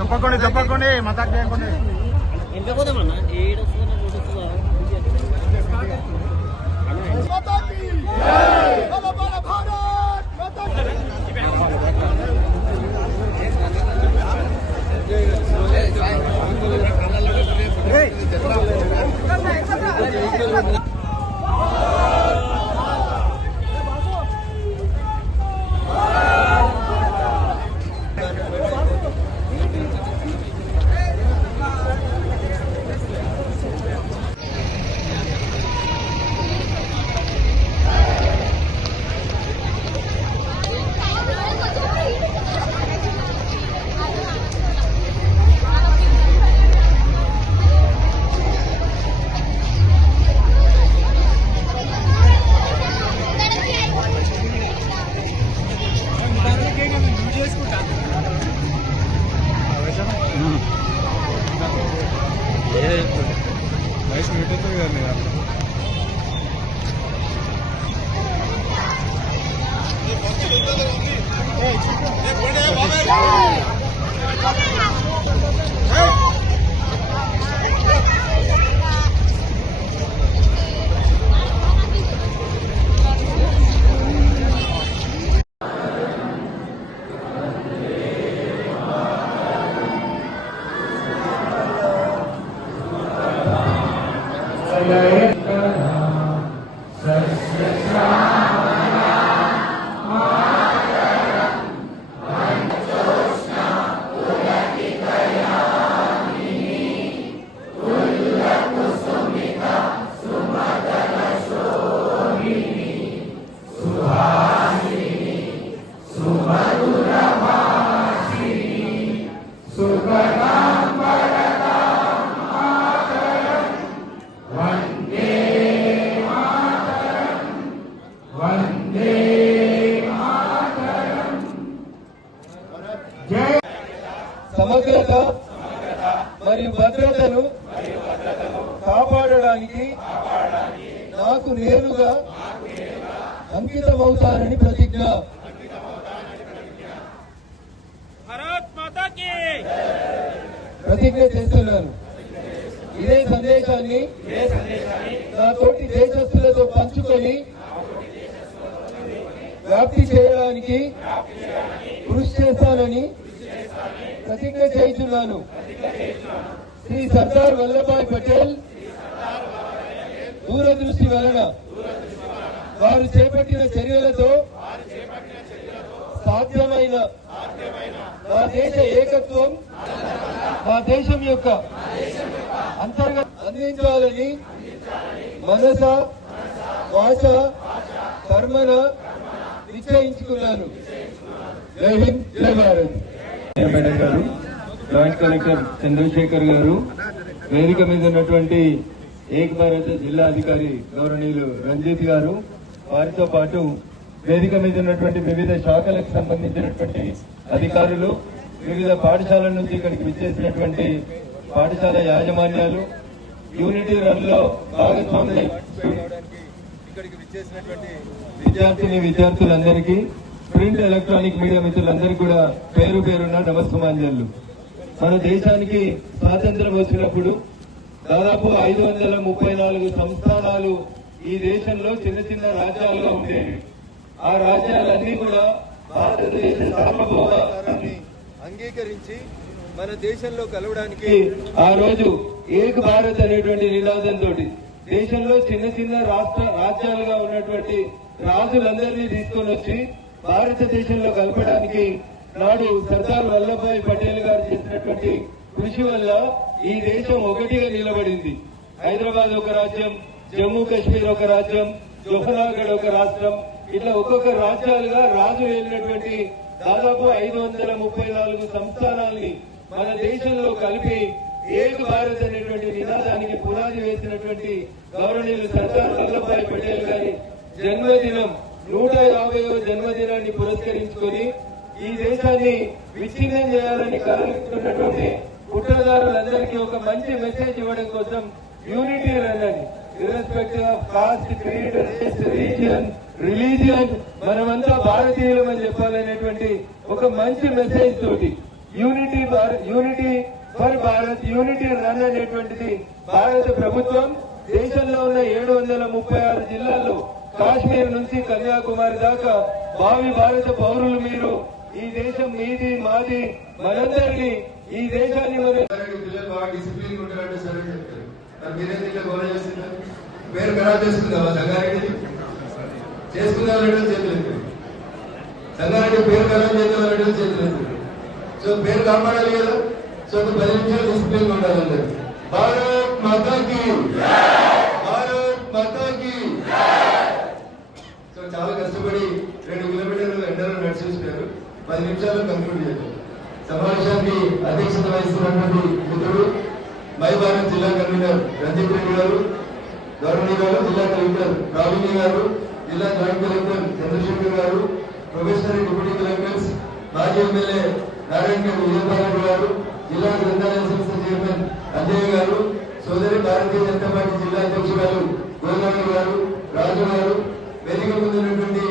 తప్పకుండా తప్పకుండా మతాకు చేయకుండా ఎంత పోదామన్నా ఏడు మూడు అంకితమవుతానని ప్రతిజ్ఞ. ప్రతిజ్ఞ చేస్తున్నాను ఇదే సందేశాన్ని నా తోటి దేశస్తులతో పంచుకొని వ్యాప్తి చేయడానికి కృషి చేస్తానని ప్రతిజ్ఞ చేయించున్నాను శ్రీ సర్దార్ వల్లభాయ్ పటేల్ దూరదృష్టి వలన వారు చేపట్టిన చర్యలతో సాధ్యమైన మా దేశ ఏకత్వం మా దేశం యొక్క అంతర్గత అందించాలని మనస వాచ కర్మన నిశ్చయించుకున్నాను. జై హింద్ జై భారత్. గారు జాయింట్ కలెక్టర్ చంద్రశేఖర్ గారు వేదిక మీద ఉన్నటువంటి ఏక్ భారత్ జిల్లా అధికారి గౌరవనీయులు రంజిత్ గారు వారితో పాటు వేదిక మీద ఉన్నటువంటి వివిధ శాఖలకు సంబంధించినటువంటి అధికారులు వివిధ పాఠశాలల నుంచి ఇక్కడికి విచ్చేసినటువంటి పాఠశాల యాజమాన్యాలు యూనిటీ రన్లో భాగస్వామి ఇక్కడికి విచ్చేసినటువంటి విద్యార్థిని విద్యార్థులందరికీ ప్రింట్ ఎలక్ట్రానిక్ మీడియా మిత్రులందరికీ కూడా పేరు పేరున్న నమస్కారాంజలు మన దేశానికి స్వాతంత్రం వచ్చినప్పుడు దాదాపు ఐదు వందల ముప్పై నాలుగు సంస్థానాలు ఈ దేశంలో చిన్న చిన్న రాజ్యాలుగా ఉండేవి ఆ రాజ్యాలన్నీ కూడా భారతదేశ సార్వభౌమాన్ని అంగీకరించి మన దేశంలో కలవడానికి ఆ రోజు ఏక్ భారత్ అనేటువంటి నినాదంతో దేశంలో చిన్న చిన్న రాష్ట్ర రాజ్యాలుగా ఉన్నటువంటి రాజులందరినీ తీసుకొని వచ్చి భారతదేశంలో కలపడానికి నాడు సర్దార్ వల్లభాయ్ పటేల్ గారు చేసినటువంటి కృషి వల్ల ఈ దేశం ఒకటిగా నిలబడింది. హైదరాబాద్ ఒక రాజ్యం జమ్మూ కాశ్మీర్ ఒక రాజ్యం జోహనాగఢ్ ఒక రాష్ట్రం. ఇట్లా ఒక్కొక్క రాజ్యాలుగా రాజు వెళ్ళినటువంటి దాదాపు ఐదు వందల ముప్పై నాలుగు సంస్థానాల్ని మన దేశంలో కలిపి ఏక భారత్ అనేటువంటి నినాదానికి పునాది వేసినటువంటి గౌరవనీయులు సర్దార్ వల్లభాయ్ పటేల్ గారి జన్మదినం నూట యాభైవ జన్మదినాన్ని పురస్కరించుకొని ఈ దేశాన్ని విచ్ఛిన్నం చేయాలని కలుగుతున్నటువంటి కుట్రదారులందరికీ ఒక మంచి మెసేజ్ ఇవ్వడం కోసం యూనిటీ రన్ అని irrespective of caste creed race region religion మనమంతా భారతీయులం అని చెప్పాలనేటువంటి ఒక మంచి మెసేజ్ తోటి unity unity for Bharat unity run అనేటువంటిది భారత ప్రభుత్వం దేశంలో ఉన్న ఏడు వందల ముప్పై ఆరు జిల్లాల్లో కాశ్మీర్ నుంచి కన్యాకుమారి దాకా భావి భారత పౌరులు మీరు ఈ దేశం మీది మాది మనందరినీ ఈ దేశాన్ని మనం మరి మీరేం ఇట్లా గౌరవ చేస్తున్నారు? పేరు ఖరాబ్ చేసుకుందావా సంగారెడ్డి చేసుకుందామంటే చేతులేదు సంగారెడ్డి పేరు ఖరాబ్ చేద్దామంటే చేతులేదు సో పేరు కాపాడాలి కదా? సో ఒక పది నిమిషాలు డిసిప్లిన్ ఉండాలండి భారత్ మాతాకి! భారత్ మాతాకి! సో చాలా కష్టపడి రెండు కిలోమీటర్లు ఎండలో నడిచేస్తున్నారు పది నిమిషాలు కంక్లూడ్ చేయాలి సమావేశానికి అధ్యక్షత వహిస్తున్నటువంటి మిత్రుడు మైబారం జిల్లా కన్వీనర్ రంజిత్ రెడ్డి గారు గౌరవనీయ గారు జిల్లా కలెక్టర్ రావిని గారు జిల్లా జాయింట్ కలెక్టర్ చంద్రశేఖర్ గారు ప్రొఫెషనల్ డిప్యూటీ కలెక్టర్స్ మాజీ ఎమ్మెల్యే నారాయణ గారు విజయపాలరెడ్డి గారు జిల్లా గ్రంథాలయ సంస్థ చైర్మన్ అంజయ్య గారు సోదరి భారతీయ జనతా పార్టీ జిల్లా అధ్యక్షురాలు గోదావరి గారు రాజు గారు వేదిక ముందున్నటువంటి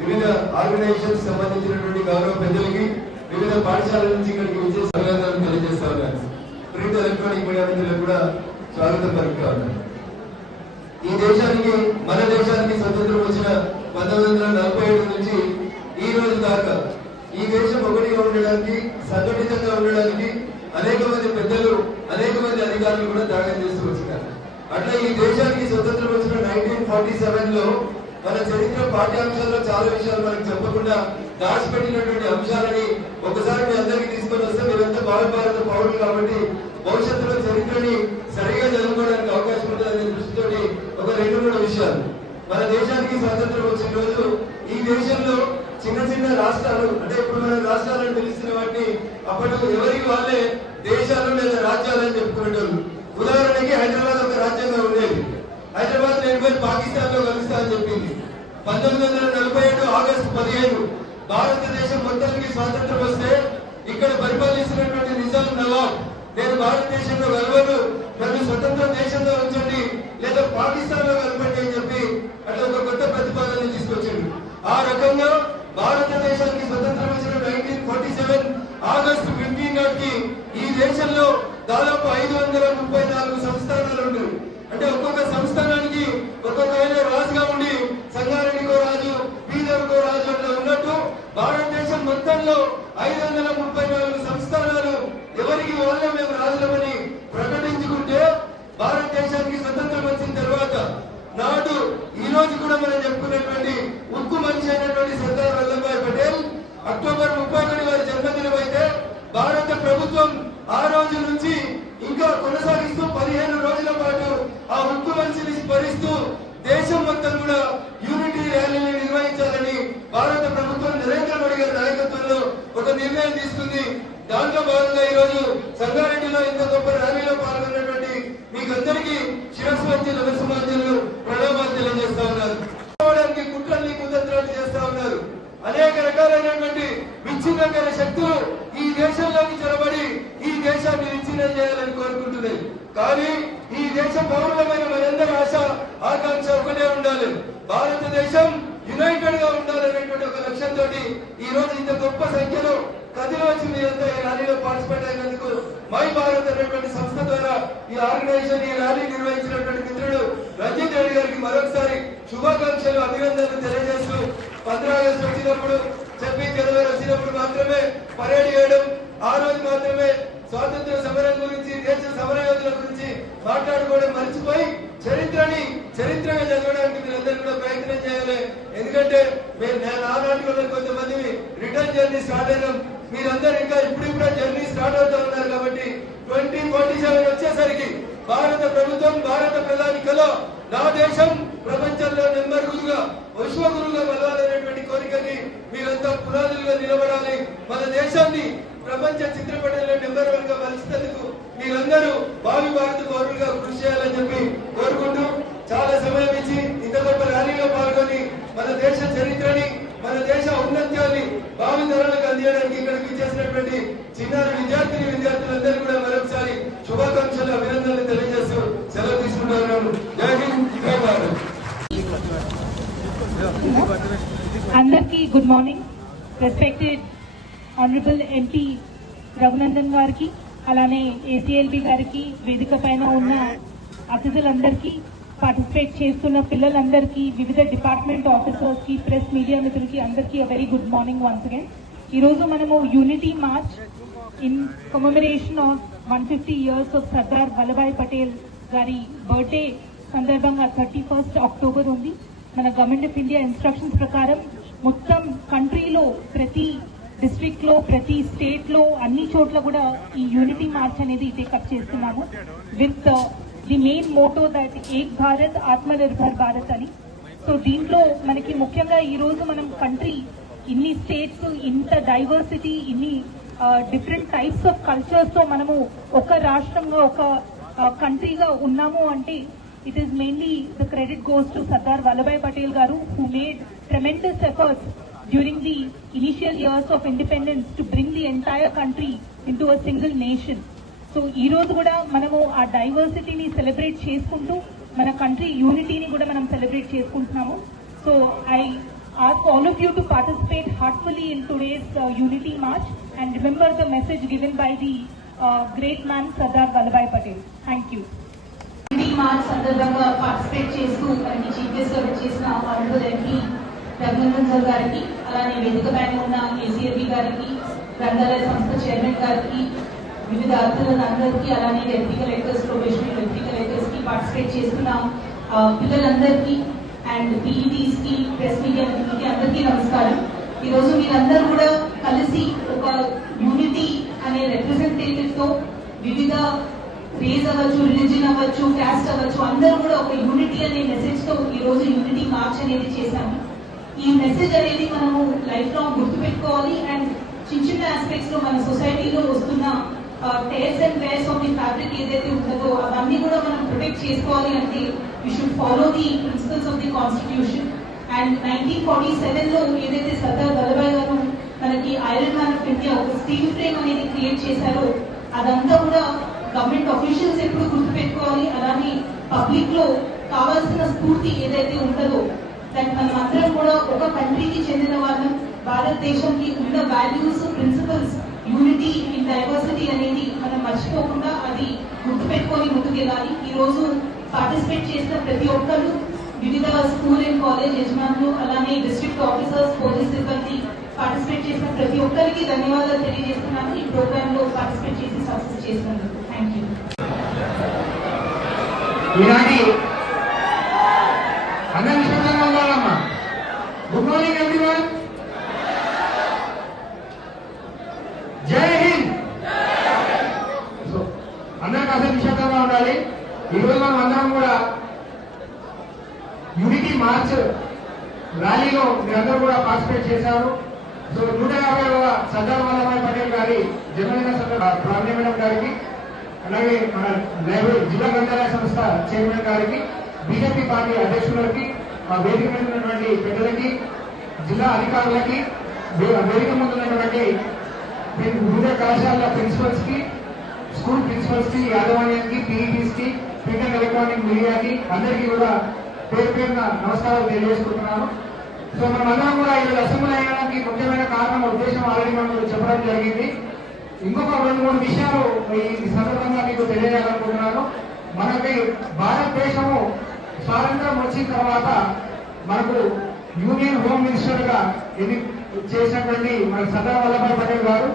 వివిధ ఆర్గనైజేషన్స్ సంబంధించినటువంటి గౌరవ పెద్దలకి వివిధ పాఠశాలల నుంచి ఇక్కడికి వచ్చే తెలియజేస్తారు తెలియజేస్తా ఉన్నాను. ప్రింట్ ఎలక్ట్రానిక్ మీడియా మిత్రులకు కూడా స్వాగతం పలుకుతా ఈ దేశానికి మన దేశానికి స్వతంత్రం వచ్చిన పంతొమ్మిది వందల నలభై ఏడు నుంచి ఈ రోజు దాకా ఈ దేశం ఒకటిగా ఉండడానికి సంఘటితంగా ఉండడానికి అనేక మంది పెద్దలు అనేక మంది అధికారులు కూడా త్యాగం చేస్తూ వచ్చినారు. అట్లా ఈ దేశానికి స్వతంత్రం వచ్చిన నైన్టీన్ ఫార్టీ సెవెన్లో మన చరిత్ర పాఠ్యాంశాల్లో చాలా విషయాలు మనకు చెప్పకుండా దాచిపెట్టినటువంటి అంశాలని ఒకసారి మీ అందరికీ తీసుకొని వస్తే మీరంతా భారత భారత పౌరులు కాబట్టి భవిష్యత్తులో చరిత్రని సరిగా చదువుకోవడానికి అవకాశం ఉంటుందనే దృష్టితోటి ఒక రెండు మూడు విషయాలు. మన దేశానికి స్వాతంత్రం వచ్చిన రోజు ఈ దేశంలో చిన్న చిన్న రాష్ట్రాలు అంటే ఇప్పుడు మనం రాష్ట్రాలను పిలుస్తున్న వాటిని అప్పట్లో ఎవరికి వాళ్ళే దేశాలు లేదా రాజ్యాలు అని చెప్పుకునేటోళ్ళు. ఉదాహరణకి హైదరాబాద్ ఒక రాజ్యంగా ఉండేది. హైదరాబాద్ నేను పోయి పాకిస్తాన్లో కలుస్తా అని చెప్పింది. పంతొమ్మిది వందల నలభై ఏడు ఆగస్టు పదిహేను భారతదేశం మొత్తానికి స్వాతంత్రం వస్తే ఇక్కడ పరిపాలిస్తున్నటువంటి నిజాం నవాబ్ నేను భారతదేశంలో కలవను. నన్ను స్వతంత్ర దేశంలో ఉంచండి. లేదా పాకిస్తాన్లో కలపండి అని చెప్పి అట్లా ఒక కొత్త ప్రతిపాదన తీసుకొచ్చిండు ఆ రకంగా భారతదేశానికి స్వతంత్రం వచ్చిన nineteen forty seven August fifteen నాటికి ఈ దేశంలో దాదాపు ఐదు వందల ముప్పై నాలుగు సంస్థానాలు ఉన్నాయి అంటే ఒక్కొక్క సంస్థానానికి ఒక్కొక్క ఆయన రాజుగా ఉండి సంగారెడ్డికో రాజు బీదర్కో రాజు అట్లా ఉన్నట్టు భారతదేశం మొత్తంలో ఐదు వందల ముప్పై నాలుగు సంస్థానాలు ఎవరికి వాళ్ళే మేము రాజులమని ప్రకటించుకుంటే భారతదేశానికి స్వతంత్రం వచ్చిన తర్వాత నాడు ఈ రోజు కూడా మనం చెప్పుకున్నటువంటి ఉక్కు మనిషి అయినటువంటి సర్దార్ వల్లభాయ్ పటేల్ అక్టోబర్ ముప్పై ఒకటి వారి జన్మదినం అయితే భారత ప్రభుత్వం ఆ రోజు నుంచి ఇంకా కొనసాగిస్తూ పదిహేను రోజుల పాటు ఆ ఉక్కు మనిషిని స్మరిస్తూ దేశం మొత్తం కూడా యూనిటీ ర్యాలీని నిర్వహించాలని భారత ప్రభుత్వం నరేంద్ర మోడీ గారి నాయకత్వంలో ఒక నిర్ణయం తీసుకుంది దాంట్లో భాగంగా ఈ రోజు సంగారెడ్డిలో ఇంత గొప్ప ర్యాలీలో పాల్గొన్నటువంటి మీకందరికీ శిరస్సు వచ్చి నమస్సుమాంజలు ప్రణామాలు తెలియజేస్తా ఉన్నారు పోవడానికి కుట్రల్ని కుతంత్రాలు చేస్తా ఉన్నారు అనేక రకాలైనటువంటి విచ్ఛిన్నకర శక్తులు ఈ దేశంలోకి చొరబడి ఈ దేశాన్ని విచ్ఛిన్నం చేయాలని కోరుకుంటున్నాయి కానీ ఈ దేశ పౌరులమైన మనందరి ఆశ ఆకాంక్ష ఒకటే ఉండాలి భారతదేశం యునైటెడ్గా ఉండాలనేటువంటి ఒక లక్ష్యంతో ఈ రోజు ఇంత గొప్ప సంఖ్యలో కదిలి వచ్చి మీరంతా ఈ ర్యాలీలో పార్టిసిపేట్ అయినందుకు మై భారత్ అనేటువంటి సంస్థ ద్వారా ఈ ఆర్గనైజేషన్ ఈ ర్యాలీ నిర్వహించినటువంటి మిత్రుడు రంజిత్ రెడ్డి గారికి మరొకసారి శుభాకాంక్షలు అభినందనలు తెలియజేస్తూ పంద్రా వచ్చినప్పుడు ఛబ్బీస్ జనవరి వచ్చినప్పుడు మాత్రమే పరేడ్ చేయడం ఆ రోజు మాత్రమే స్వాతంత్ర సమరం గురించి దేశ సమర యోధుల గురించి మాట్లాడుకోవడం మర్చిపోయి చరిత్రని చరిత్రగా చదవడానికి మీరందరూ కూడా ప్రయత్నం చేయాలి ఎందుకంటే మేము నేను ఆనాటి వల్ల కొంతమంది రిటర్న్ జర్నీ స్టార్ట్ అయినాం మీరందరూ ఇంకా ఇప్పుడిప్పుడే జర్నీ స్టార్ట్ అవుతా ఉన్నారు కాబట్టి ట్వంటీ ఫార్టీ సెవెన్ వచ్చేసరికి భారత ప్రభుత్వం భారత ప్రధాని కళ నా దేశం ప్రపంచంలో నెంబర్ గురుగా విశ్వగురుగా వెళ్ళాలనేటువంటి కోరికకి మీరంతా పునాదులుగా నిలబడాలి. మన దేశాన్ని ప్రపంచ చిత్రపటంలో నెంబర్ వన్గా మలిచినందుకు మీరందరూ భావి భారత పౌరులుగా కృషి చేయాలని చెప్పి కోరుకుంటూ చాలా సమయం ఇచ్చి ఇంత గొప్ప ర్యాలీలో పాల్గొని మన దేశ చరిత్రని మన దేశ ఔన్నత్యాన్ని భావి తరాలకు అందించడానికి ఇక్కడికి చేసినటువంటి చిన్నారి విద్యార్థిని విద్యార్థులందరూ కూడా మరొకసారి శుభాకాంక్షలు అభినందనలు తెలియజేస్తూ సెలవు తీసుకుంటున్నాను. జై హింద్ జై భారత్ అందరికీ good morning respected honourable MP Raghunandan గారికి అలానే ఏసీఎల్బి గారికి వేదిక పైన ఉన్న అతిథులందరికీ పార్టిసిపేట్ చేస్తున్న పిల్లలందరికీ వివిధ డిపార్ట్మెంట్ ఆఫీసర్స్కి ప్రెస్ మీడియా మిత్రులకి అందరికీ very good morning once again ఈరోజు మనము unity march in commemoration of one fifty years of Sardar Vallabhbhai Patel గారి బర్త్డే సందర్భంగా థర్టీ ఫస్ట్ అక్టోబర్ ఉంది. మన గవర్నమెంట్ ఆఫ్ ఇండియా ఇన్స్ట్రక్షన్స్ ప్రకారం మొత్తం కంట్రీలో ప్రతి డిస్ట్రిక్ట్లో ప్రతి స్టేట్లో అన్ని చోట్ల కూడా ఈ యూనిటీ మార్చ్ అనేది టేకప్ చేస్తున్నాము. With the main motto that Ek Bharat ఆత్మ నిర్భర్ భారత్ అని. సో దీంట్లో మనకి ముఖ్యంగా ఈ రోజు మనం కంట్రీ ఇన్ని స్టేట్స్ ఇంత డైవర్సిటీ ఇన్ని డిఫరెంట్ టైప్స్ ఆఫ్ కల్చర్స్తో మనము ఒక రాష్ట్రంగా ఒక కంట్రీగా ఉన్నాము అంటే it is mainly the credit goes to Sardar Vallabhbhai Patel గారు who made tremendous efforts during the initial years of independence to bring the entire country in a single nation so ఈ రోజు కూడా మనము ఆ డైవర్సిటీని సెలబ్రేట్ చేసుకుంటూ మన country యూనిటీని కూడా మనం సెలబ్రేట్ చేసుకుంటున్నాము. So I ask all of you to participate heartfully in today's unity march and remember the message given by the great man Sardar Vallabhbhai Patel thank you march సందర్భంగా participate చేస్తూ మనకి chief గెస్ట్గా చేసిన honourable MP Raghunandan sir గారికి అలానే వేదిక పైన ఉన్న ఏసీఎబీ గారికి గ్రంథాలయ సంస్థ చైర్మన్ గారికి వివిధ అందరికీ అలానే ఎంపీ కలెక్టర్స్ ప్రొఫెషనల్ ఎంపీ కలెక్టర్స్కి పార్టిసిపేట్ చేస్తున్న పిల్లలందరికీ అండ్ పీఈటీస్కి ప్రెస్ మీడియా అందరికీ నమస్కారం. ఈ రోజు మీరందరూ కూడా కలిసి ఒక యూనిటీ అనే రిప్రజెంటేటివ్తో వివిధ రేజ్ అవ్వచ్చు రిలీజన్ అవ్వచ్చు క్యాస్ట్ అవ్వచ్చు అందరూ కూడా ఒక యూనిటీ అనే మెసేజ్తో ఈ రోజు యూనిటీ మార్చ్ అనేది చేశాము. ఈ మెసేజ్ అనేది మనము లైఫ్ లాంగ్ గుర్తుపెట్టుకోవాలి అండ్ చిన్న చిన్న ఆస్పెక్ట్స్లో మన సొసైటీలో వస్తున్న tears and wears of the fabric ఏదైతే ఉంటుందో అవన్నీ కూడా మనం ప్రొటెక్ట్ చేసుకోవాలి అంటే you should follow the principles of the constitution and nineteen forty సెవెన్లో ఏదైతే సర్దార్ వల్లభాయ్ గారు మనకి ఐరన్ మ్యాన్ ఆఫ్ ఇండియా ఒక స్టీల్ ఫ్రేమ్ అనేది క్రియేట్ చేశారో అదంతా కూడా గవర్నమెంట్ అఫీషియల్స్ ఎప్పుడు గుర్తుపెట్టుకోవాలి? అలానే పబ్లిక్లో కావాల్సిన స్ఫూర్తి ఏదైతే ఉంటుందో దాన్ని మనం అందరం కూడా ఒక కంట్రీకి చెందిన వాళ్ళం. భారతదేశంకి ఉన్న values principles unity in diversity అనేది మనం మర్చిపోకుండా అది గుర్తుపెట్టుకొని ముందుకెళ్ళాలి. ఈ రోజు పార్టిసిపేట్ చేసిన ప్రతి ఒక్కరు వివిధ స్కూల్ అండ్ కాలేజ్ యజమానులు అలానే డిస్ట్రిక్ట్ ఆఫీసర్స్ పోలీస్ సిబ్బంది పార్టిసిపేట్ చేసిన ప్రతి ఒక్కరికి ధన్యవాదాలు తెలియజేస్తున్నాను. ఈ ప్రోగ్రామ్లో పార్టిసిపేట్ చేసి సక్సెస్ చేసినందుకు థ్యాంక్ యూ ఈనాటి అన్న నిశ్శబ్దంగా ఉండాలమ్మా గుడ్ మార్నింగ్ ఎవ్రీవన్ జై హింద్. సో అందరూ కాస్త నిశ్శబ్దంగా ఉండాలి. ఈరోజు మనం అందరం కూడా యూనిటీ మార్చ్ ర్యాలీలో మీరందరూ కూడా పార్టిసిపేట్ చేశారు. సో నూట యాభైవ సర్దార్ వల్లభాయ్ పటేల్ గారి జన్మదిన సందర్భ మేడం గారికి అలాగే మన లైబ్రరీ జిల్లా గ్రంథాలయ సంస్థ చైర్మన్ గారికి బీజేపీ పార్టీ అధ్యక్షులకి మా వేదిక మీద ఉన్నటువంటి పెద్దలకి జిల్లా అధికారులకి వేదిక ముందు ఉన్నటువంటి వివిధ కళాశాల ప్రిన్సిపల్స్కి స్కూల్ ప్రిన్సిపల్స్కి యాజమాన్యానికి పీఈటీస్కి ప్రింట్ ఎలక్ట్రానిక్ మీడియాకి అందరికీ కూడా పేరు పేరున నమస్కారాలు తెలియజేసుకుంటున్నాను. సో మనం కూడా ఈ అసెంబ్లీ అయ్యడానికి ముఖ్యమైన కారణం ఉద్దేశం ఆల్రెడీ మనం చెప్పడం జరిగింది. ఇంకొక రెండు మూడు విషయాలు ఈ సందర్భంగా మీకు తెలియజేయాలనుకుంటున్నాను. మనకి భారతదేశము స్వాతంత్రం వచ్చిన తర్వాత మనకు యూనియన్ హోమ్ మినిస్టర్గా ఎన్ని చేసినటువంటి మన సర్దార్ వల్లభాయ్ పటేల్ గారు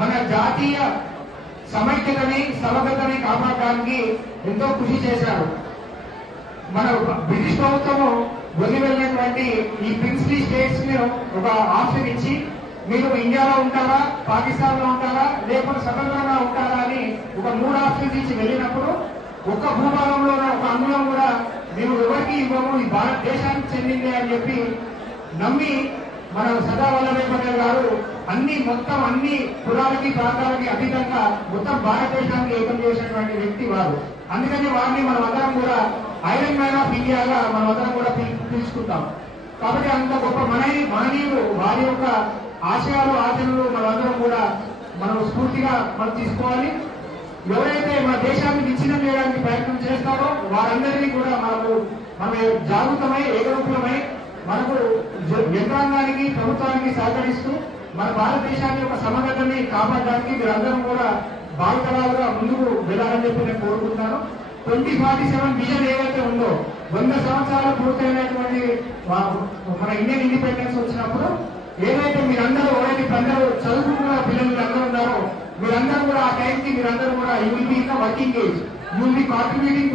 మన జాతీయ సమైక్యతని సమగ్రతని కాపాడడానికి ఎంతో కృషి చేశారు. మన బ్రిటిష్ ప్రభుత్వము వదిలివెళ్ళినటువంటి ఈ ప్రిన్స్ స్టేట్స్ని ఒక ఆప్షన్ ఇచ్చి మీరు ఇండియాలో ఉంటారా పాకిస్తాన్లో ఉంటారా లేకపోతే స్వతంత్రంగా ఉంటారా అని ఒక మూడు ఆప్షన్స్ ఇచ్చి వెళ్ళినప్పుడు ఒక్క భూభాగంలో ఒక అంగుళం కూడా మేము ఎవరికి ఇవ్వము ఈ భారతదేశానికి చెందింది అని చెప్పి నమ్మి మన సదా వల్లభాయ్ పటేల్ గారు అన్ని మొత్తం అన్ని కులాలకి ప్రాంతాలకి అతీతంగా మొత్తం భారతదేశానికి ఏకం చేసినటువంటి వ్యక్తి వారు. అందుకని వారిని మనం అందరం కూడా ఐరన్ మ్యాన్ ఆఫ్ ఇండియాగా మనం అందరం కూడా తీసుకుంటాం. కాబట్టి అంత గొప్ప మన మహనీయులు వారి యొక్క ఆశయాలు ఆచరణలు మనందరం కూడా మనం స్ఫూర్తిగా మనం తీసుకోవాలి. ఎవరైతే మన దేశాన్ని విచ్ఛిన్నం చేయడానికి ప్రయత్నం చేస్తారో వారందరినీ కూడా మనకు మనం జాగృతమై ఏకరూపమై మనకు యంత్రాంగానికి ప్రభుత్వానికి సహకరిస్తూ మన భారతదేశాన్ని యొక్క సమగ్రతని కాపాడడానికి మీరందరం కూడా బాధితరాలుగా ముందుకు వెళ్ళాలని చెప్పి నేను కోరుకుంటున్నాను. ట్వంటీ ఫార్టీ సెవెన్ విజన్ ఏదైతే ఉందో వంద సంవత్సరాలు పూర్తయినటువంటి మన ఇండియన్ ఇండిపెండెన్స్ వచ్చినప్పుడు ఏదైతే మీరందరూ ఎవరైతే ఇప్పుడు అందరూ చదువుకున్న పిల్లలు అందరూ ఉన్నారో మీరందరూ కూడా ఆ టైంకి మీరందరూ కూడా you will be working age you will be contributing